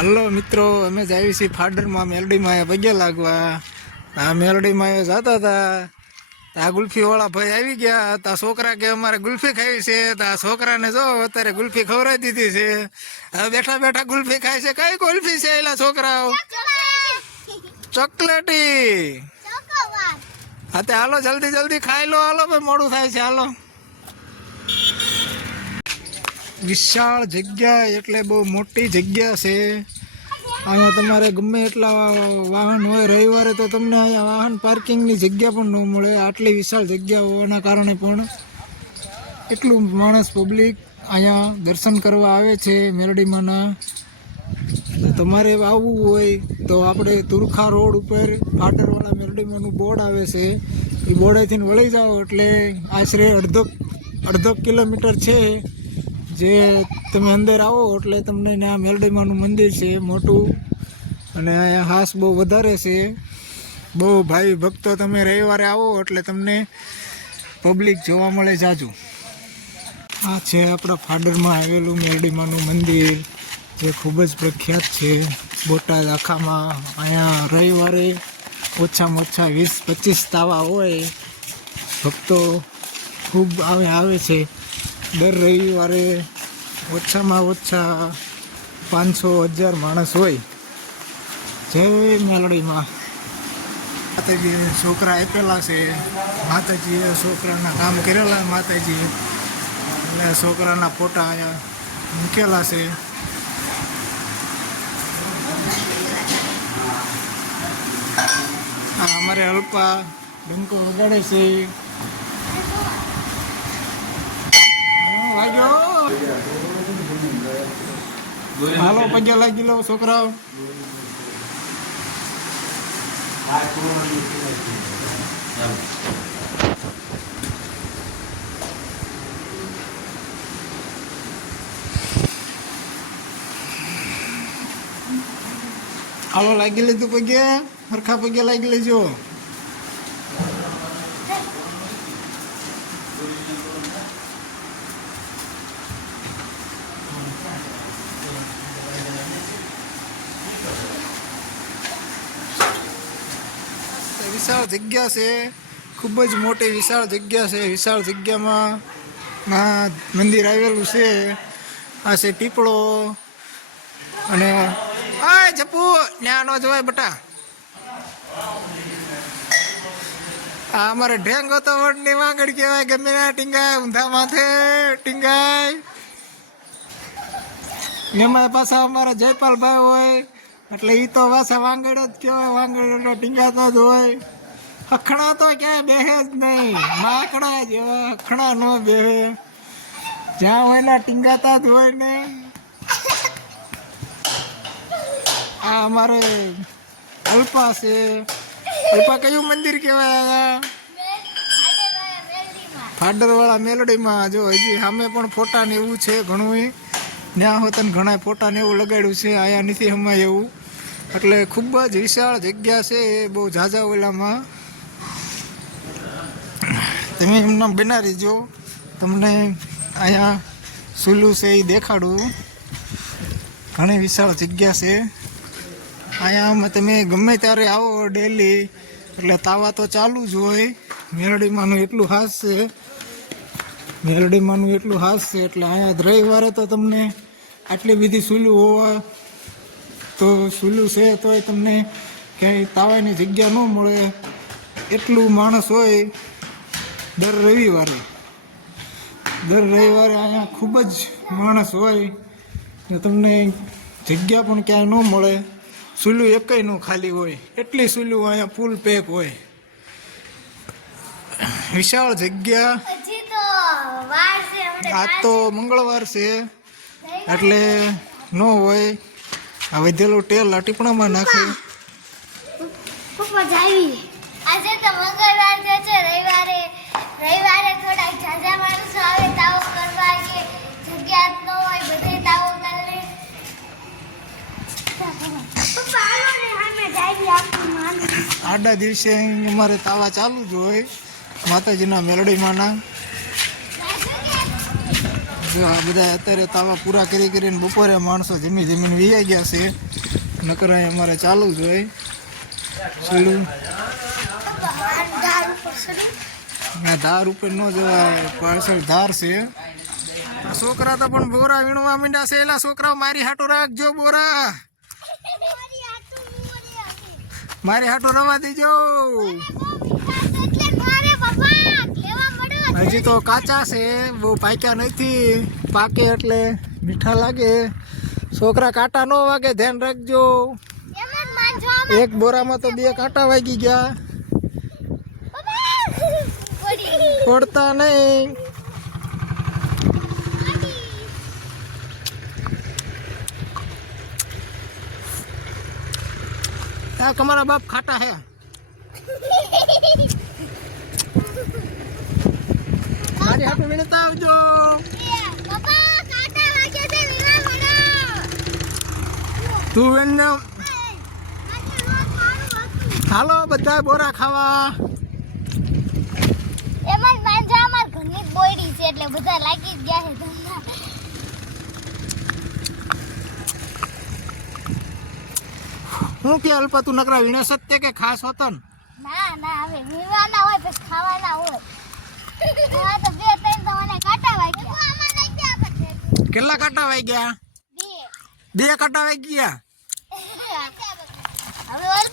Hello મિત્રો, અમે આવી છીએ ફાડરમાં મેલડીમાં પગે લાગવા. આ મેલડીમાં જતા હતા, આ ગુલ્ફી વાળા ભાઈ આવી ગયા. તા છોકરા કે અમારે ગુલ્ફી ખાવી છે. તા છોકરાને જો અત્યારે ગુલ્ફી ખવડાવી દીધી છે. હવે બેઠા બેઠા ગુલ્ફી ખાય છે. કઈ ગુલ્ફી છે એલા છોકરાઓ? ચોકલેટી. હા તે હાલો જલ્દી જલ્દી ખાઈ લો. હાલો ભાઈ મોડું થાય છે. હાલો. વિશાળ જગ્યા એટલે બહુ મોટી જગ્યા છે. અહીંયા તમારે ગમે એટલા વાહન હોય, રવિવારે તો તમને અહીંયા વાહન પાર્કિંગની જગ્યા પણ ન મળે. આટલી વિશાળ જગ્યા હોવાના કારણે પણ એટલું માણસ પબ્લિક અહીંયા દર્શન કરવા આવે છે મેલડીમાંના. તમારે આવવું હોય તો આપણે તુરખા રોડ ઉપર ફાડરવાળા મેલડીમાંનું બોર્ડ આવે છે. એ બોર્ડેથી વળી જાઓ એટલે આશરે અડધો કિલોમીટર છે. જે તમે અંદર આવો એટલે તમને ત્યાં મેલડીમાંનું મંદિર છે મોટું, અને અહીંયા હાસ બહુ વધારે છે. બહુ ભાઈ ભક્તો તમે રવિવારે આવો એટલે તમને પબ્લિક જોવા મળે જાજુ. આ છે આપણા ફાડરમાં આવેલું મેલડીમાંનું મંદિર, જે ખૂબ જ પ્રખ્યાત છે બોટાદ આખામાં. અહીંયા રવિવારે ઓછામાં ઓછા 20-25 તાવા હોય. ભક્તો ખૂબ આવે છે. દર રવિવારે ઓછામાં ઓછા 500-1000 માણસ હોય. જય મેલડીમાં. માતાજી છોકરા આપેલા છે. માતાજીએ છોકરાના કામ કરેલા. માતાજીએ એટલે છોકરાના ફોટા અહીંયા મૂકેલા છે. હા, અમારે અલ્પા ડંકો વગાડે છે. હાલો પગે લાગી લો છોકરાઓ. હાલો લાગી લીધું પગે, હરખા પગે લાગી લેજો. વિશાળ જગ્યા છે, ખૂબ જ મોટી વિશાળ જગ્યા છે. વિશાળ જગ્યામાં મંદિર આવેલું છે. આ છે પીપળો. અને આ જપુ ન્યા નો જોવાય બટા. આ અમારે ઢેંગો તો વડની વાંગડ કહેવાય. ગમે ના ટીંગાય, ઊંધા માથે ટીંગાય. એમાં પાછા અમારા જયપાલભાઈ હોય એટલે એ તો પાછા વાંગડ જ કહેવાય. વાંગડ એટલે ટીંગાતો જ હોય. હખણા તો ક્યાંય બેહે જ નહીં. માકડા જેવા હખણા ન બેહે. જ્યાં હોય ટીંગાતા જ હોય ને. આ અમારે અલ્પા છે. અલ્પા કયું મંદિર કહેવાય? ફાડરવાળા મેલડીમાં. જો હજી સામે પણ ફોટા ને એવું છે ઘણું. ત્યાં હોતા ઘણા ફોટા ને એવું લગાડ્યું છે. અહીંયા નથી હમાય એવું. એટલે ખૂબ જ વિશાળ જગ્યા છે. બહુ ઝાઝા ઓલામાં તમે એમના બનાવી જો. તમને અહીંયા સુલું છે એ દેખાડું. ઘણી વિશાળ જગ્યા છે. અહીંયા તમે ગમે ત્યારે આવો ડેલી એટલે તાવા તો ચાલુ જ હોય. મેલડીમાંનું એટલું હાસ છે. મેલડીમાંનું એટલું હાસ છે એટલે અહીંયા રવિવારે તો તમને આટલી બધી સુલું હોવા તો સુલું છે તોય તમને ક્યાંય તાવાની જગ્યા ન મળે. એટલું માણસ હોય દર રવિવારે. અહીંયા ખૂબ જ માણસ હોય ને તમને જગ્યા પણ ક્યાંય ન મળે. સુલું એકય નું ખાલી હોય. એટલી સુલું અહીંયા ફૂલ પેક હોય. વિશાળ જગ્યા. આજ તો મંગળવાર છે એટલે ન હોય. આ વધેલું તેલ આ ટીપણામાં નાખે. આજે તો મંગળવાર છે. રવિવારે થોડા ઝાઝા માણસો આવે તાવો કરવા. કે જગ્યા ન હોય બધે તાવો કરે. આડા દિવસે અમારે તાવા ચાલુ જ હોય માતાજીના મેલડીમાંના. જો આ બધા અત્યારે તાવા પૂરા કરી કરીને બપોરે માણસો જમી જમીને વીઆઈ ગયા છે. નકર અહીં અમારે ચાલુ જ હોય સીડું. આ ધાર ઉપર ન જવાય, પાછળ ધાર છે. આ છોકરા તો પણ બોરા વીણવા માંડ્યા છે. એલા છોકરાઓ મારી હાટો રાખજો બોરા, મારી હાટો રવા દેજો. હજી તો કાચા છે, બહુ પાક્યા નથી. પાકે એટલે મીઠા લાગે. છોકરા કાંટા ન વાગે, ધ્યાન રાખજો. એક બોરામાં તો 2 કાંટા વાગી ગયા. ફોડતા નહીં. તમારા બાપ ખાટા હે. મારી હાટુ વીણતા આવજો. તું વીણ. હાલો બધા બોરા ખાવા. એમાં માંજા અમાર ઘરની બોયડી છે એટલે બધા લાગી જ ગયા છે ધંધા. હું કે અલ્પા તું નકરા વીણે સત્ય કે ખાસ હોતન? ના ના હવે વીણવાના હોય પછી ખાવાના હોય. આ તો 2-3 તો મને કાટા વાગ્યા. આમાં લઈ દે આપણે. કેટલા કાંટા વાગ્યા? 2 કાંટા વાગી ગયા. હવે ઓલ